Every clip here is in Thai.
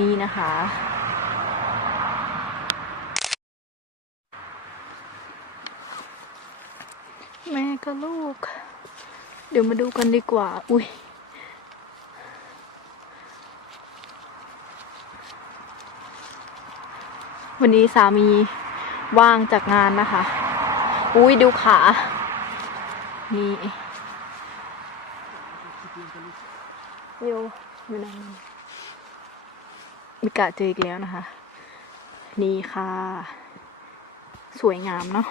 นี่นะคะ แม่กับลูก เดี๋ยวมาดูกันดีกว่า อุ้ยวันนี้สามีว่างจากงานนะคะ อุ้ยดูขา นี่เดี๋ยวอยู่ไหน มิกะเจออีกแล้วนะคะ นี่ค่ะ สวยงามเนาะ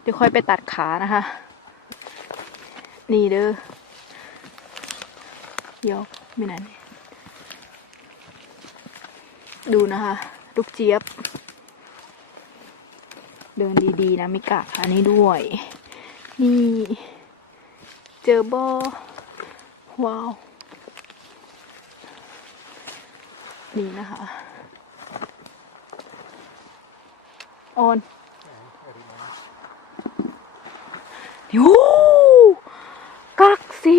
เดี๋ยวค่อยไปตัดขานะคะ นี่เด้อยกไม่นั่นดูนะคะ ลูกเจี๊ยบ เดินดีๆนะมิกะอันนี้ด้วย นี่ เจอบอว้าว นี่นะคะออนยูกักสิ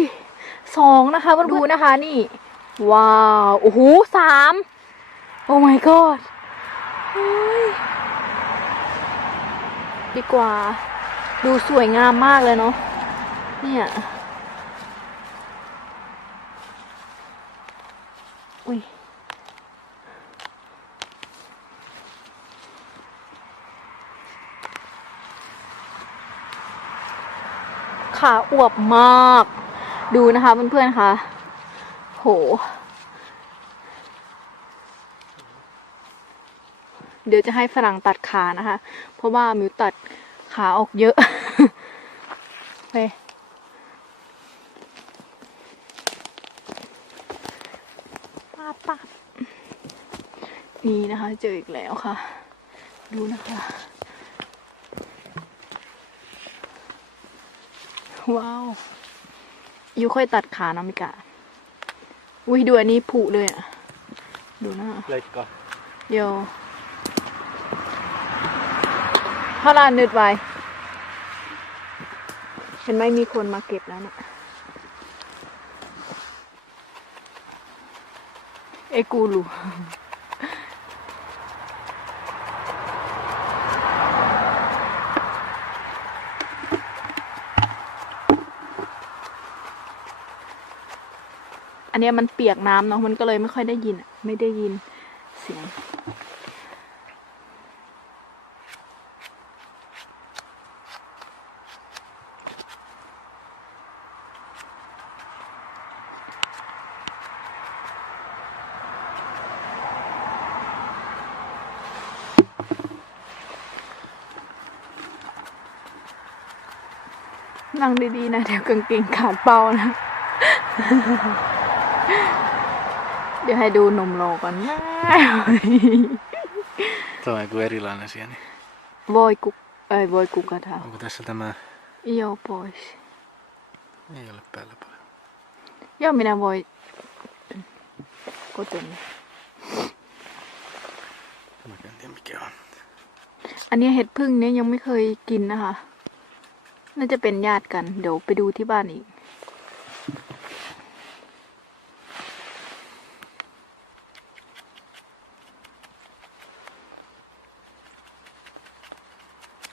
สองนะคะมันดูนะคะนี่ ว้าว โอ้โหสามโอ้ my god เฮ้ยดีกว่า ดูสวยงามมากเลยเนาะเนี่ยอุ้ย ขาอวบมาก ดูนะคะเพื่อนๆคะโห เดี๋ยวจะให้ฝรั่งตัดขานะคะ เพราะว่ามิวตัดขาออกเยอะไปปาดปานี่นะคะ เจออีกแล้วค่ะ ดูนะคะ ว้าวยูค่อยตัดขานะมิกะอุ้ยดูอันนี้ผุเลยอะดูหน้า Leikkaa. เดี๋ยวพระรานนึดไว้เห็นไหมมีคนมาเก็บแล้วเนี่ยเอกูลู อันนี้มันเปียกน้ำเนาะมันก็เลยไม่ค่อยได้ยิน ไม่ได้ยินเสียง นั่งดีๆนะ เดี๋ยวกางเกงขาดเป้านะ เดี๋ยวให้ดูหนุ่มโลก่อน Tuo on joku erilainen asia. Niin. โวยกุกเอ้ยโวยกุกกระทา Onko tässä tämä? โยโปย Ei ole päällä paljon. ย่อมินาโวยก็เต็ม Mä en tiedä mikä on. อันนี้เห็ดพึ่งเนี่ยยังไม่เคยกินนะคะ น่าจะเป็นญาติกัน เดี๋ยวไปดูที่บ้านอีก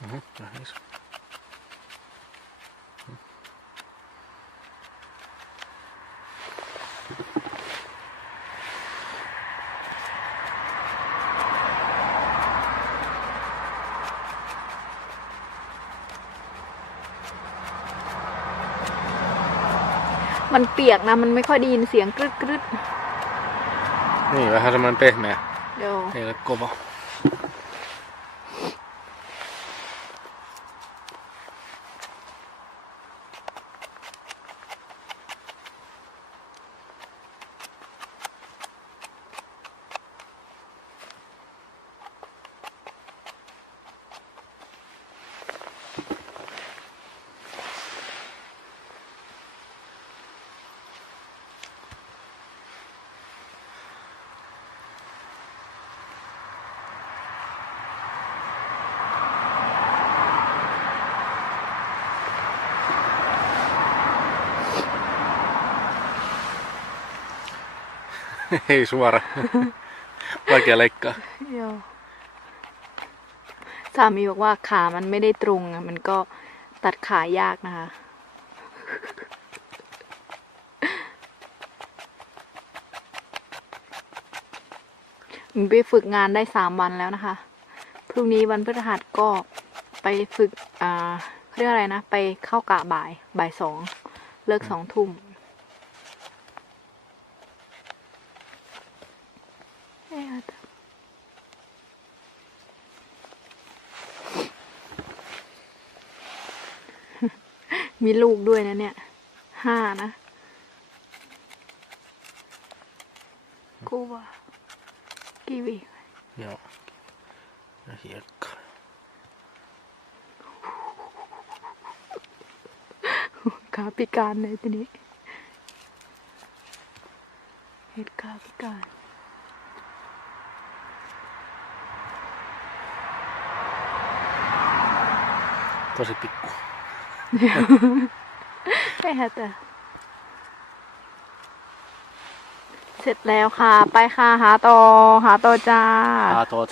Oho, vähän iso. มันเปียกนะ มันไม่ค่อยได้ยินเสียงกรึดกรึด Niin, vähän semmoinen pehmeä. เดี๋ยว Ei ole kova. Ei suora. Vaikea leikkaa. เดี๋ยวสามีบอกว่าขามันไม่ได้ตรงอะมันก็ตัดขายากนะคะมันไปฝึกงานได้สามวันแล้วนะคะ พรุ่งนี้วันพฤหัสก็ไปฝึก อ่าเรียกอะไรนะ ไปเข้ากะบ่าย บ่ายสอง เลิกสองทุ่ม เอ้ยอาจจะมีลูกด้วยนะเนี่ยห้านะ กูว่ากีวี Joo. Ja hiekka. ขาพิการเลยทีนี้ เหตุขาพิการ Tosi pikku. ใช่ค่ะแต่เสร็จแล้วค่ะ ไปค่ะ หาต่อหาต่อจ้า Aa, tuo